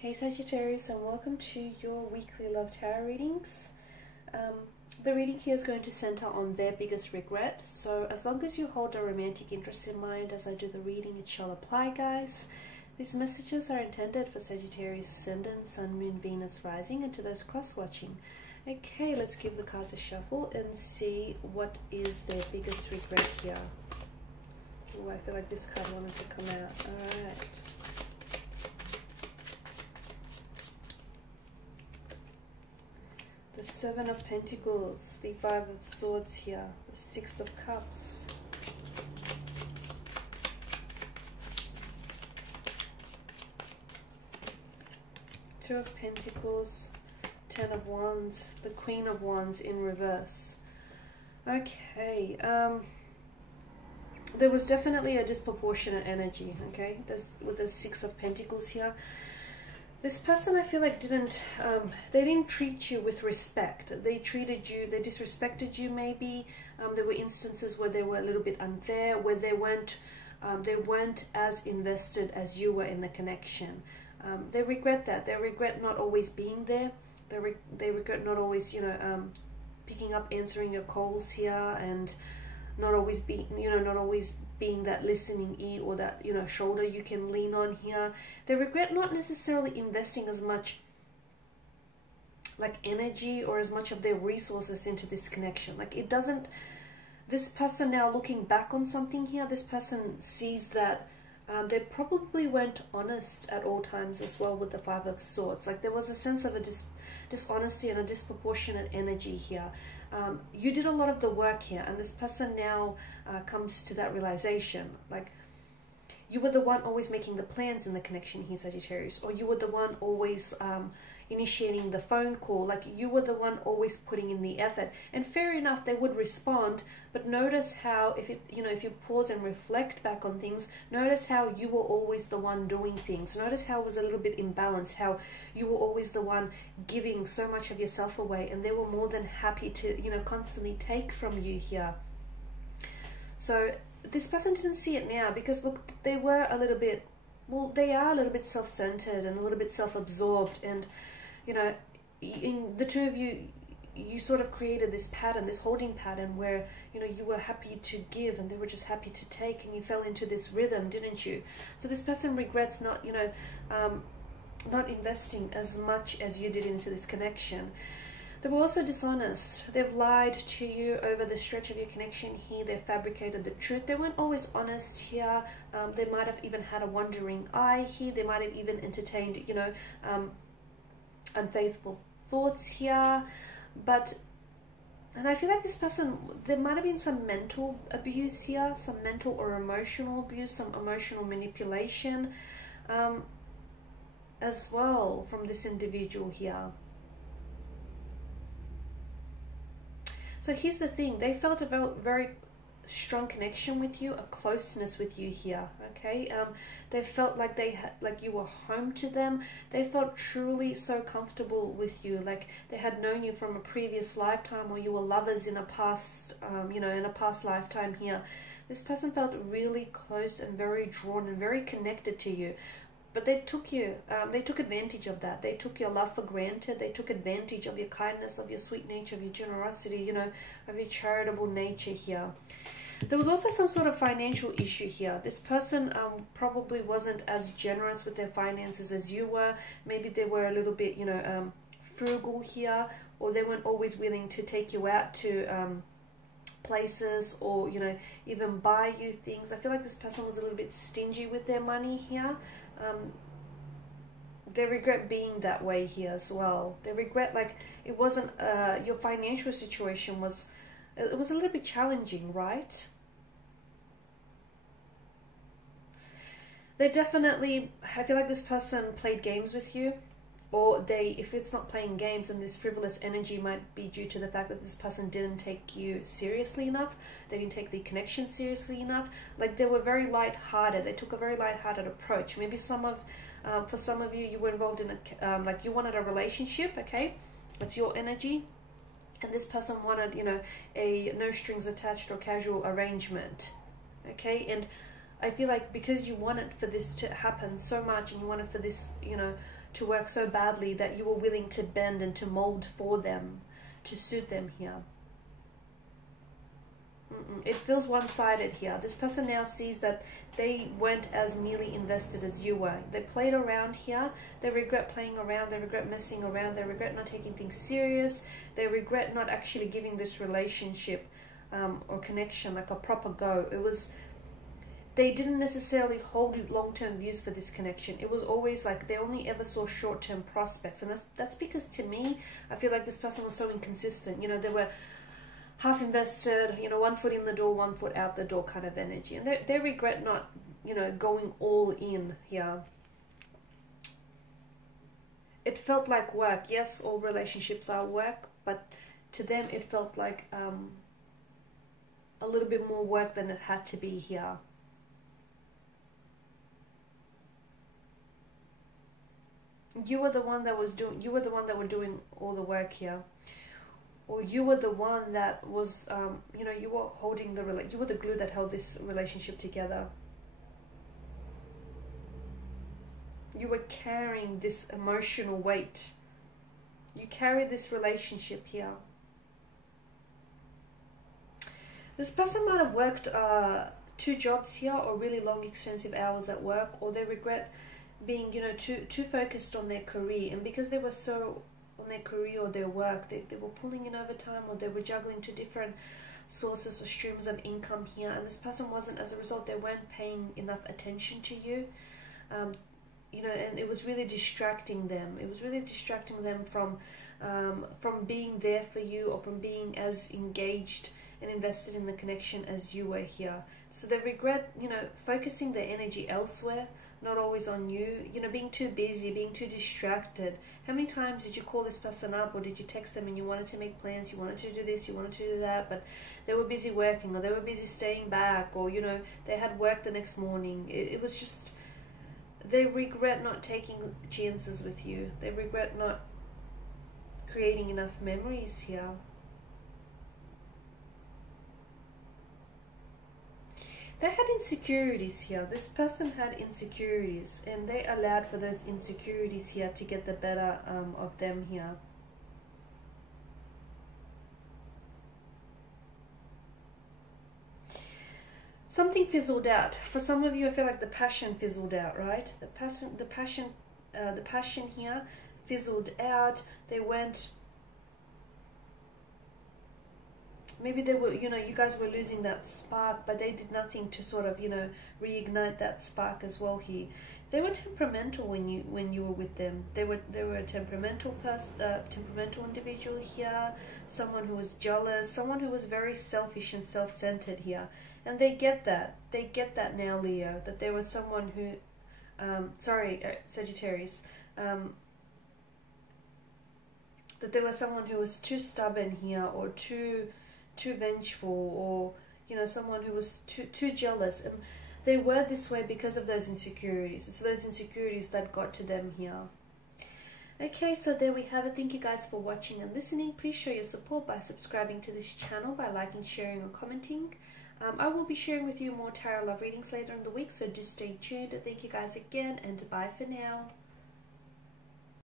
Hey Sagittarius, and welcome to your weekly love tarot readings. The reading here is going to center on their biggest regret. So as long as you hold a romantic interest in mind as I do the reading, it shall apply, guys. These messages are intended for Sagittarius ascendant, Sun, Moon, Venus, rising, and to those cross-watching. Okay, let's give the cards a shuffle and see what is their biggest regret here. Oh, I feel like this card wanted to come out. Alright. The Seven of Pentacles, the Five of Swords here, the Six of Cups. Two of Pentacles, Ten of Wands, the Queen of Wands in reverse. Okay, there was definitely a disproportionate energy, okay, with the Six of Pentacles here. This person, I feel like, they didn't treat you with respect. They treated you, they disrespected you maybe. There were instances where they were a little bit unfair, where they weren't as invested as you were in the connection. They regret that. They regret not always being there. They regret not always, picking up, answering your calls here, and not always being that listening ear or that, shoulder you can lean on here. They regret not necessarily investing as much like energy or as much of their resources into this connection. Like, it doesn't, this person now looking back on something here, this person sees that they probably weren't honest at all times as well with the Five of Swords. Like, there was a sense of a dishonesty and a disproportionate energy here. You did a lot of the work here, and this person now comes to that realization. Like, you were the one always making the plans in the connection here, Sagittarius, or you were the one always initiating the phone call. Like, you were the one always putting in the effort. And fair enough, they would respond, but notice how, if you pause and reflect back on things, notice how you were always the one doing things. Notice how it was a little bit imbalanced, how you were always the one giving so much of yourself away, and they were more than happy to, constantly take from you here. So this person didn't see it now, because look, they were a little bit, well, they are a little bit self-centered and a little bit self-absorbed, and in the two of you, you sort of created this pattern, this holding pattern, where you were happy to give and they were just happy to take, and you fell into this rhythm, didn't you? So this person regrets not not investing as much as you did into this connection. They were also dishonest. They've lied to you over the stretch of your connection here. They've fabricated the truth. They weren't always honest here. They might have even had a wandering eye here. They might have even entertained, unfaithful thoughts here. And I feel like this person, there might have been some mental abuse here, some mental or emotional abuse, some emotional manipulation as well from this individual here. So here's the thing, they felt a very strong connection with you, a closeness with you here, okay? They felt like like you were home to them. They felt truly so comfortable with you, like they had known you from a previous lifetime, or you were lovers in a past, in a past lifetime here. This person felt really close and very drawn and very connected to you. But they took you, they took advantage of that. They took your love for granted. They took advantage of your kindness, of your sweet nature, of your generosity, of your charitable nature here. There was also some sort of financial issue here. This person probably wasn't as generous with their finances as you were. Maybe they were a little bit, frugal here, or they weren't always willing to take you out to places, or, even buy you things. I feel like this person was a little bit stingy with their money here. They regret being that way here as well. They regret, like, it wasn't, your financial situation was, it was a little bit challenging, right? They definitely, I feel like this person played games with you, or if it's not playing games, and this frivolous energy might be due to the fact that this person didn't take you seriously enough. They didn't take the connection seriously enough. Like, they were very light-hearted. They took a very light-hearted approach. Maybe for some of you, you were involved in like you wanted a relationship, okay? That's your energy. And this person wanted, a no strings attached or casual arrangement, okay? And I feel like because you wanted for this to happen so much, and you wanted for this, to work so badly that you were willing to bend and to mold for them, to suit them here. It feels one-sided here. This person now sees that they weren't as nearly invested as you were. They played around here. They regret playing around. They regret messing around. They regret not taking things serious. They regret not actually giving this relationship or connection like a proper go. It was, they didn't necessarily hold long-term views for this connection. It was always like they only ever saw short-term prospects. And that's because, to me, I feel like this person was so inconsistent. You know, they were half invested, you know, one foot in the door, one foot out the door kind of energy. And they regret not, you know, going all in here. It felt like work. Yes, all relationships are work, but to them it felt like a little bit more work than it had to be here. You were the one that was doing, you were the one that were doing all the work here. Or you were the one that was, you know, you were holding you were the glue that held this relationship together. You were carrying this emotional weight. You carried this relationship here. This person might have worked 2 jobs here, or really long, extensive hours at work, or they regret being, you know, too focused on their career. And because they were so on their career or their work, they were pulling in overtime, or they were juggling 2 different sources or streams of income here, and this person wasn't, as a result, they weren't paying enough attention to you, you know, and it was really distracting them. It was really distracting them from being there for you, or from being as engaged and invested in the connection as you were here. So they regret, you know, focusing their energy elsewhere, not always on you, you know, being too busy, being too distracted. How many times did you call this person up, or did you text them and you wanted to make plans, you wanted to do this, you wanted to do that, but they were busy working, or they were busy staying back, or, you know, they had work the next morning. It was just, they regret not taking chances with you. They regret not creating enough memories here. They had insecurities here. This person had insecurities, and they allowed for those insecurities here to get the better of them here. Something fizzled out. For some of you, I feel like the passion fizzled out, right? The passion here fizzled out. They went. Maybe they were, you know, you guys were losing that spark, but they did nothing to sort of, you know, reignite that spark as well here. They were temperamental when you were with them. They were a temperamental individual here, someone who was jealous, someone who was very selfish and self-centered here. And they get that. They get that now, Leo, that there was someone who, Sagittarius, that there was someone who was too stubborn here, or too vengeful, or, you know, someone who was too jealous, and they were this way because of those insecurities. It's those insecurities that got to them here. Okay, so there we have it. Thank you guys for watching and listening. Please show your support by subscribing to this channel, by liking, sharing, or commenting. I will be sharing with you more tarot love readings later in the week, so do stay tuned. Thank you guys again, and bye for now.